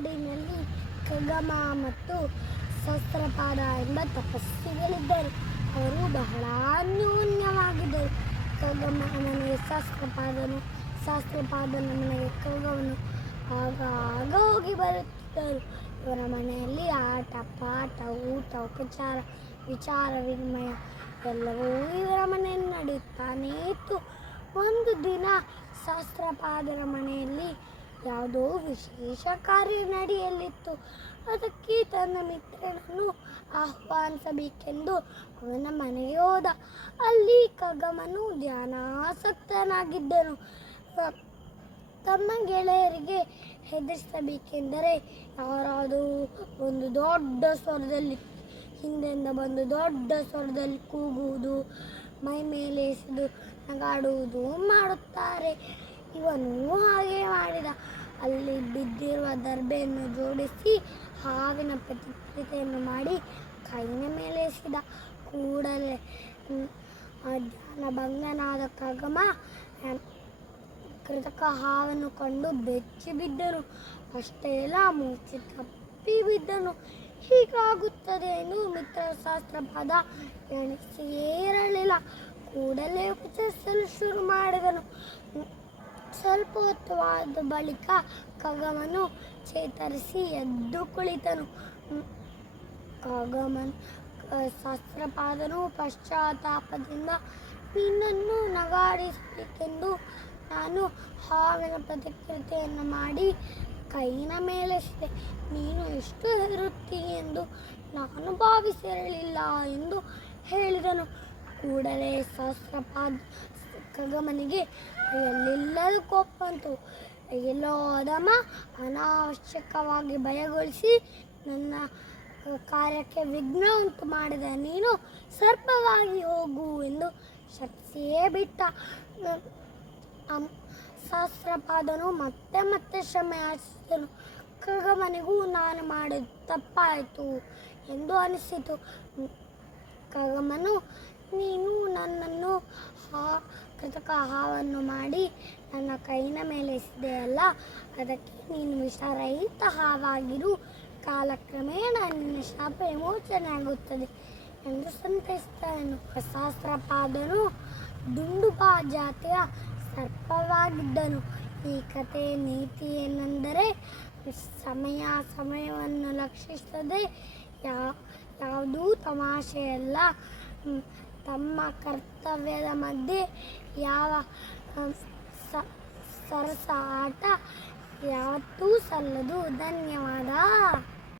ಕಾಡಿನಲ್ಲಿ ಖಗಮ ಮತ್ತು ಸಹಸ್ರಪಾದ ಎಂಬ ತಪಸ್ವಿಗಳಿದ್ದರು. ಅವರು ಬಹಳ ಅನ್ಯೋನ್ಯವಾಗಿದ್ದರು. ಖಗಮನ ಮನೆಗೆ ಸಹಸ್ರಪಾದನು, ಸಹಸ್ರಪಾದನ ಮನೆಗೆ ಖಗವನು ಆಗಾಗ ಹೋಗಿ ಬರುತ್ತಿದ್ದರು. ಇವರ ಮನೆಯಲ್ಲಿ ಆಟ ಪಾಠ, ಊಟ, ಉಪಚಾರ, ವಿಚಾರ ವಿನಿಮಯ ಎಲ್ಲವೂ ಇವರ ಮನೆಯಲ್ಲಿ ನಡೆಯುತ್ತಾನೇ ಇತ್ತು. ಒಂದು ದಿನ ಸಹಸ್ರಪಾದರ ಮನೆಯಲ್ಲಿ ಯಾವುದೋ ವಿಶೇಷ ಕಾರ್ಯ ನಡೆಯಲಿತ್ತು. ಅದಕ್ಕೆ ತನ್ನ ಮಿತ್ರನನ್ನು ಆಹ್ವಾನಿಸಬೇಕೆಂದು ಅವನ ಮನೆಗೆ ಹೋದ. ಅಲ್ಲಿ ಖಗಮನು ಧ್ಯಾನಾಸಕ್ತನಾಗಿದ್ದನು. ತಮ್ಮ ಗೆಳೆಯರಿಗೆ ಹೆದರಿಸಬೇಕೆಂದರೆ ಯಾರಾದರೂ ಒಂದು ದೊಡ್ಡ ಸ್ವರದಲ್ಲಿ ಹಿಂದೆಂದ ಬಂದು ದೊಡ್ಡ ಸ್ವರದಲ್ಲಿ ಕೂಗುವುದು, ಮೈ ಮೇಲೆ ಎಸೆದು ನಗಾಡುವುದು ಮಾಡುತ್ತಾರೆ. ಇವನು ಹಾಗೆ ಮಾಡಿದ. ಅಲ್ಲಿ ಬಿದ್ದಿರುವ ದರ್ಬೆಯನ್ನು ಜೋಡಿಸಿ ಹಾವಿನ ಪ್ರತಿಕೃತಿಯನ್ನು ಮಾಡಿ ಕೈನ ಮೇಲೆ ಎಸೆದ. ಕೂಡಲೇ ಧ್ಯಾನಭಂಗನಾದ ಖಗಮ ಕೃತಕ ಹಾವನ್ನು ಕಂಡು ಬೆಚ್ಚಿ ಬಿದ್ದನು. ಅಷ್ಟೇ ಅಲ್ಲ, ಮೂರ್ಛೆ ತಪ್ಪಿ ಬಿದ್ದನು. ಹೀಗಾಗುತ್ತದೆ ಎಂದು ಮಿತ್ರ ಸಹಸ್ರಪಾದ ಎಣಿಸಿಯೇ ಇರಲಿಲ್ಲ. ಕೂಡಲೇ ಉಪಚರಿಸಲು ಶುರು ಮಾಡಿದನು. ಸ್ವಲ್ಪ ಹೊತ್ತುವಾದ ಬಳಿಕ ಖಗಮನು ಚೇತರಿಸಿ ಎದ್ದು ಕುಳಿತನು. ಸಹಸ್ರಪಾದನು ಪಶ್ಚಾತ್ತಾಪದಿಂದ, ನಿನ್ನನ್ನು ನಗಾಡಿಸಬೇಕೆಂದು ನಾನು ಹಾವಿನ ಪ್ರತಿಕೃತಿಯನ್ನು ಮಾಡಿ ಕೈನ ಮೇಲೆಸೆದೆ. ನೀನು ಎಷ್ಟು ಹೆದರುತ್ತೀಯೆಂದು ನಾನು ಭಾವಿಸಿರಲಿಲ್ಲ ಎಂದು ಹೇಳಿದನು. ಕೂಡಲೇ ಸಹಸ್ರಪಾದ ಖಗಮನಿಗೆ ಎಲ್ಲಿಲ್ಲದ ಕೋಪ ಬಂತು. ಎಲ್ಲೋ ಅಧಮ, ಅನಾವಶ್ಯಕವಾಗಿ ಭಯಗೊಳಿಸಿ ನನ್ನ ಕಾರ್ಯಕ್ಕೆ ವಿಘ್ನ ಉಂಟು ಮಾಡಿದ ನೀನು ಸರ್ಪವಾಗಿ ಹೋಗು ಎಂದು ಶಪಿಸಿಯೇ ಬಿಟ್ಟ. ಸಹಸ್ರಪಾದನು ಮತ್ತೆ ಮತ್ತೆ ಕ್ಷಮೆ ಯಾಚಿಸಿದನು. ಖಗಮನಿಗೂ ನಾನು ಮಾಡಿದ ತಪ್ಪಾಯಿತು ಎಂದು ಅನಿಸಿತು. ಖಗಮನು, ನೀನು ನನ್ನನ್ನು ಕೃತಕ ಹಾವನ್ನು ಮಾಡಿ ನನ್ನ ಕೈನ ಮೇಲೆ ಎಸೆದೆಯಲ್ಲ, ಅದಕ್ಕೆ ನೀನು ವಿಷರಹಿತ ಹಾವಾಗಿರು. ಕಾಲಕ್ರಮೇಣ ನಿನ್ನ ಶಾಪ ವಿಮೋಚನೆ ಆಗುತ್ತದೆ ಎಂದು ಸಂತೈಸಿದನು. ಸಹಸ್ರಪಾದನು ದುಂಡುಬ ಜಾತಿಯ ಸರ್ಪವಾಗಿದ್ದನು. ಈ ಕಥೆಯ ನೀತಿ ಏನೆಂದರೆ, ಸಮಯವನ್ನು ಲಕ್ಷಿಸದೆ ಯಾವುದೂ ತಮಾಷೆಯಲ್ಲ. ತಮ್ಮ ಕರ್ತವ್ಯದ ಮಧ್ಯೆ ಯಾವ ಸರಸ ಆಟ ಯಾವತ್ತೂ ಸಲ್ಲದು. ಧನ್ಯವಾದ.